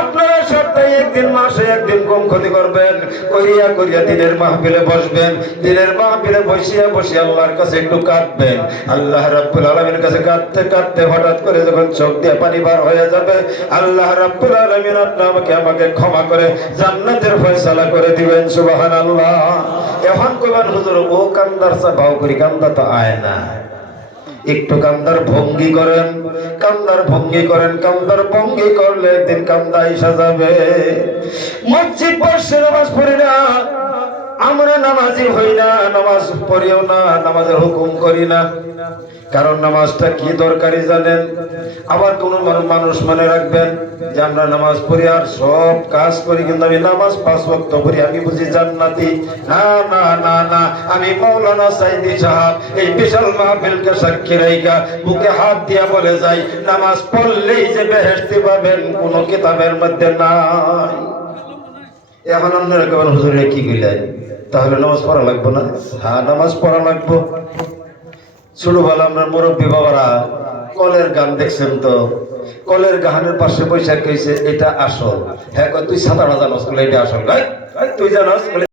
আপনারা সপ্তাহে একদিন, মাসে একদিন কম ক্ষতি করবেন, করিয়া করিয়া দিনের মাহফিলে বসবেন। দিনের মাহফিলে বসিয়া বসিয়া আল্লাহর কাছে একটু আল্লাহ রাব্বুল আলামিনের কাছে কাঁদতে কাঁদতে হঠাৎ করে যখন চোখ দিয়ে পানি বার হয়ে যাবে, আল্লাহ রাব্বুল আলামিন আপনি আমাকে আমাকে ক্ষমা করে জান্নাতের ফয়সালা করে দিবেন, সুবহানাল্লাহ। এখন কইবেন, হুজুর, ও কান্দার চা ভাও করি, কান্দা তো আয় না। একটু কান্দার ভঙ্গি করেন। কান্দার ভঙ্গি করেন, কান্দার ভঙ্গি করলে একদিন কান্দা ইসা যাবে মসজিদ বর্ষে নামাজ পড়ে না। নামাজি হই না, নামাজ পড়িও না, নামাজের হুকুম করি না। কারণ নামাজটা কি দরকারি জানেন? আবার কোন মানুষ মনে রাখবেন যে আমরা নামাজ পড়ি আর সব কাজ করি, কিন্তু আমি নামাজ পাঁচ ওয়াক্ত পড়ি, আমি বুঝি জান্নাতি। না না না না, আমি মৌলানা সাইদি সাহাব, এই বিশাল মাহফিলকে সাক্ষী রাইকা বুকে হাত দিয়া বলে যাই, নামাজ পড়লেই যে বেহেশতি পাবেন, কোন কিতাবের মধ্যে নাই। এখন আপনারা কেমন হুজুরে কি কইলেন তাহলে নামাজ পড়া লাগবো না? হ্যাঁ নামাজ পড়া লাগবো। ছোটবেলা আমরা মুরব্বী বাবারা, কলের গান দেখছেন তো? কলের গানের পাশে বৈশাখ কইছে এটা আসল। হ্যাঁ তুই সাঁতার জানোস এটা আসল। তুই জানোস